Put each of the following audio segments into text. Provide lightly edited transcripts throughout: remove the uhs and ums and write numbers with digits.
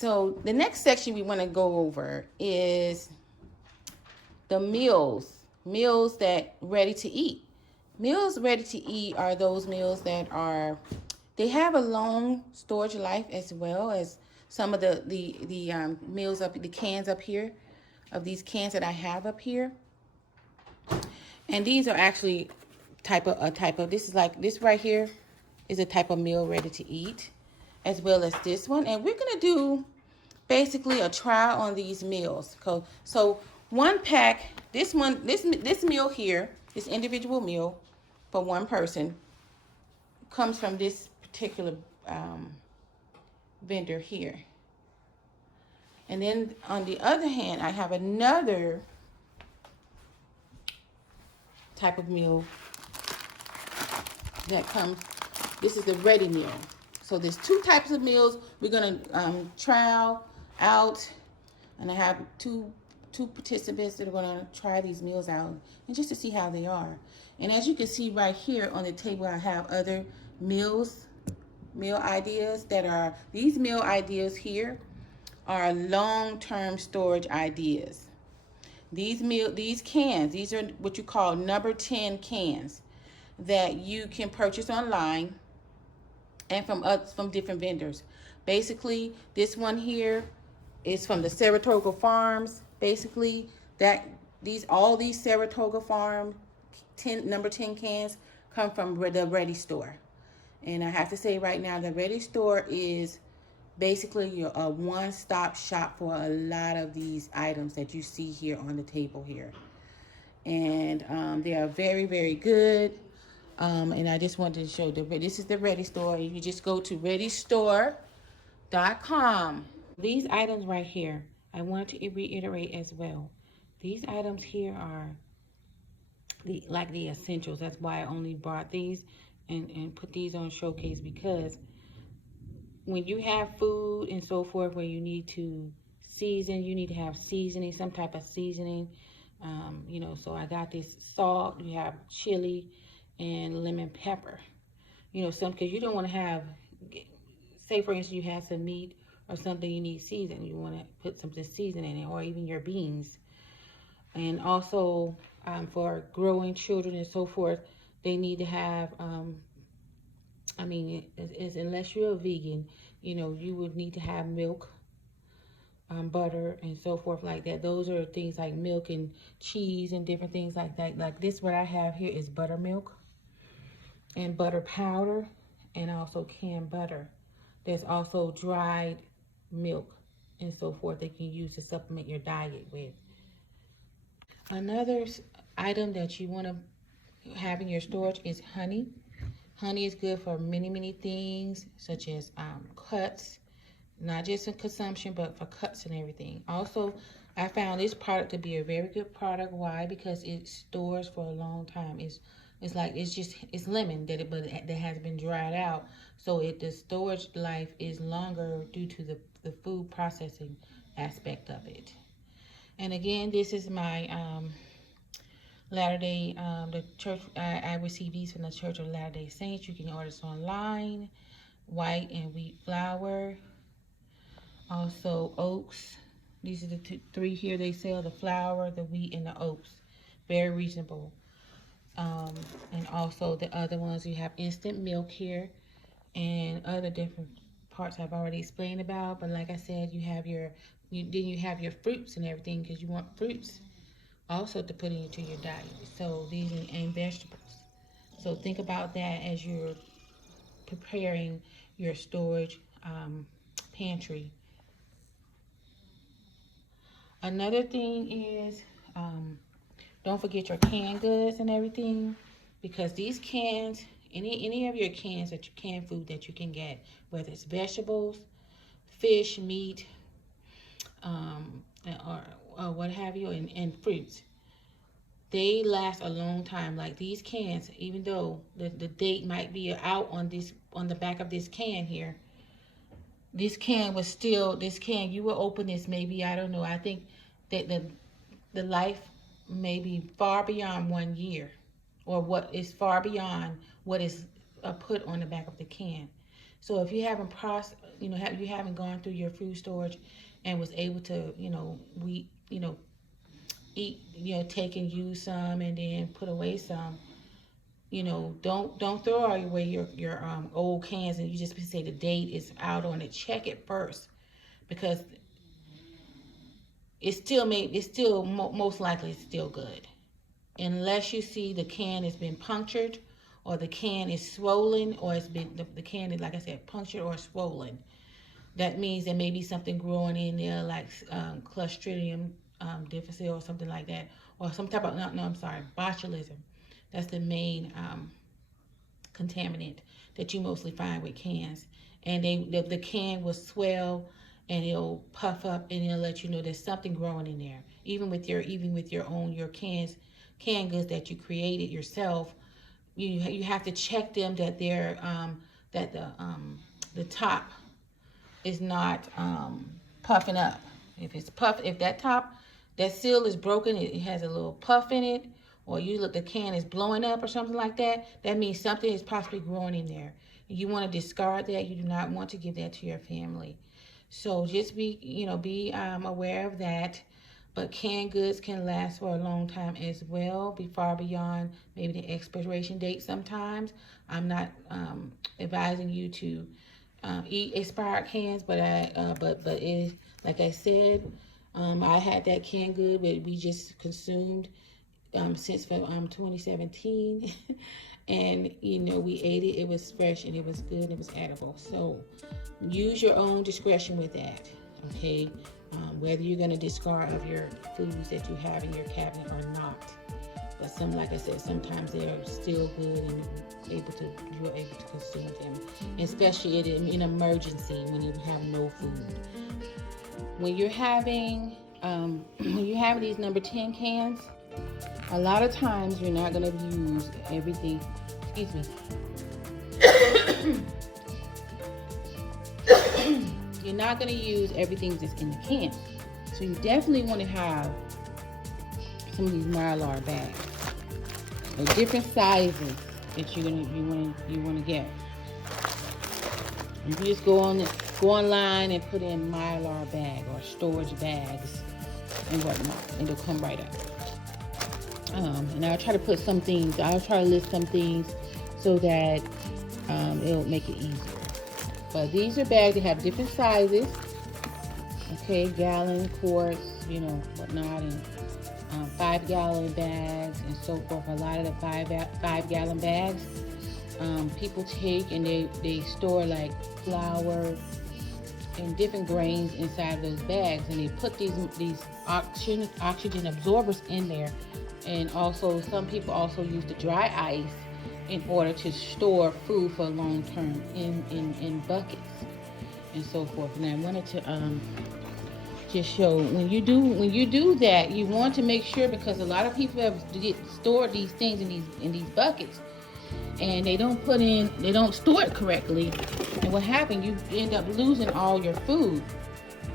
So the next section we want to go over is the meals that ready to eat. Meals ready to eat are those meals that are, they have a long storage life, as well as some of the meals up, the cans up here, of these cans that I have up here. And these are actually this is like, this right here is a type of meal ready to eat, as well as this one. And we're gonna do basically a trial on these meals. So one pack, this meal here, this individual meal for one person, comes from this particular vendor here. And then on the other hand, I have another type of meal that comes, this is the ready meal. So there's two types of meals we're gonna trial out, and I have two participants that are gonna try these meals out, and just to see how they are. And as you can see right here on the table, I have other meal ideas that are, these meal ideas here are long-term storage ideas. These cans, these are what you call number 10 cans that you can purchase online and from different vendors. Basically, this one here is from the Saratoga Farms. Basically, all these Saratoga Farm number 10 cans come from the Ready Store. And I have to say right now, the Ready Store is basically a one-stop shop for a lot of these items that you see here on the table here. And they are very, very good. And I just wanted to show this is the Ready Store. You just go to readystore.com. These items right here, I want to reiterate as well. These items here are the essentials. That's why I only brought these and put these on showcase, because when you have food and so forth where you need to season, you need to have seasoning, some type of seasoning. So I got this salt, you have chili and lemon pepper. Some, because you don't want to have, say for instance, you have some meat or something you need seasoning. You want to put some seasoning in it, or even your beans. And also for growing children and so forth, they need to have, unless you're a vegan, you would need to have milk, butter, and so forth like that. Those are things like milk and cheese and different things like that. Like this, what I have here is buttermilk and butter powder, and also canned butter. There's also dried milk and so forth that you can use to supplement your diet with. Another item that you want to have in your storage is honey. Honey is good for many things, such as cuts, not just in consumption, but for cuts and everything. Also, I found this product to be a very good product. Why? Because it stores for a long time. It's lemon but that has been dried out, so the storage life is longer due to the food processing aspect of it. And again, this is my Latter-day, the church, I received these from the Church of Latter-day Saints. You can order this online. White and wheat flour. Also oats. These are the three here they sell: the flour, the wheat, and the oats. Very reasonable. And also the other ones, you have instant milk here and other different parts I've already explained about. But like I said, you have your fruits and everything, because you want fruits also to put into your diet. So these and vegetables. So think about that as you're preparing your storage pantry. Another thing is, don't forget your canned goods and everything, because these cans, any of your cans, that you canned food that you can get, whether it's vegetables, fish, meat, or what have you, and fruits, they last a long time. Like these cans, even though the date might be out on the back of this can here, this can you will open this, maybe, I don't know, I think that the life may be far beyond 1 year, or what is far beyond what is put on the back of the can. So if you haven't you haven't gone through your food storage and was able to, eat, take and use some and then put away some. Don't throw away your old cans and you just say the date is out on it. Check it first, because most likely it's still good, unless you see the can has been punctured, or the can is swollen, or it's been the can is, like I said, punctured or swollen. That means there may be something growing in there, like Clostridium difficile or something like that, or some type of botulism. That's the main contaminant that you mostly find with cans. And the can will swell and it'll puff up and it'll let you know there's something growing in there. Even with your canned goods that you created yourself, you have to check them that they're that the top is not puffing up. If that seal is broken, it has a little puff in it, or the can is blowing up or something like that, that means something is possibly growing in there. You want to discard that. You do not want to give that to your family. So just be aware of that. But canned goods can last for a long time as well, be far beyond maybe the expiration date sometimes. I'm not advising you to eat expired cans, but like I said, I had that canned good that we just consumed since 2017, and we ate it. It was fresh and it was good. It was edible. So use your own discretion with that. Okay, whether you're going to discard of your foods that you have in your cabinet or not. But like I said, sometimes they're still good and you're able to consume them, especially in an emergency when you have no food. When you're having these number 10 cans, a lot of times you're not going to use everything. Excuse me. You're not going to use everything that's in the can. So you definitely want to have some of these Mylar bags. There are different sizes that you want to get. You can just go online and put in Mylar bag or storage bags and whatnot, and it'll come right up. And I'll try to list some things so that it'll make it easier. But these are bags that have different sizes. Okay, gallon, quarts, whatnot, and 5-gallon bags and so forth. A lot of the 5-gallon bags, people take and they store like flour and different grains inside of those bags, and they put these oxygen absorbers in there. And also, some people also use the dry ice in order to store food for long term in buckets and so forth. And I wanted to just show when you do that, you want to make sure, because a lot of people have stored these things in these buckets, and they don't store it correctly, and what happened, you end up losing all your food.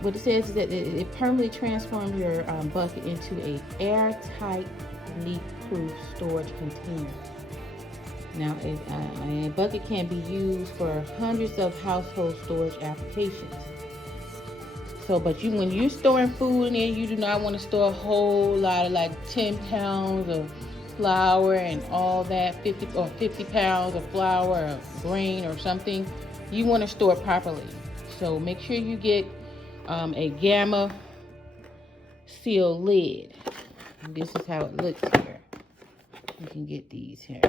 What it says is that it permanently transforms your bucket into a airtight, leak-proof storage container. Now, a bucket can be used for hundreds of household storage applications. So, but when you're storing food in there, you do not want to store a whole lot of, like 10 pounds of flour and all that, 50 pounds of flour or grain or something. You want to store it properly. So make sure you get a gamma seal lid. And this is how it looks here. You can get these here.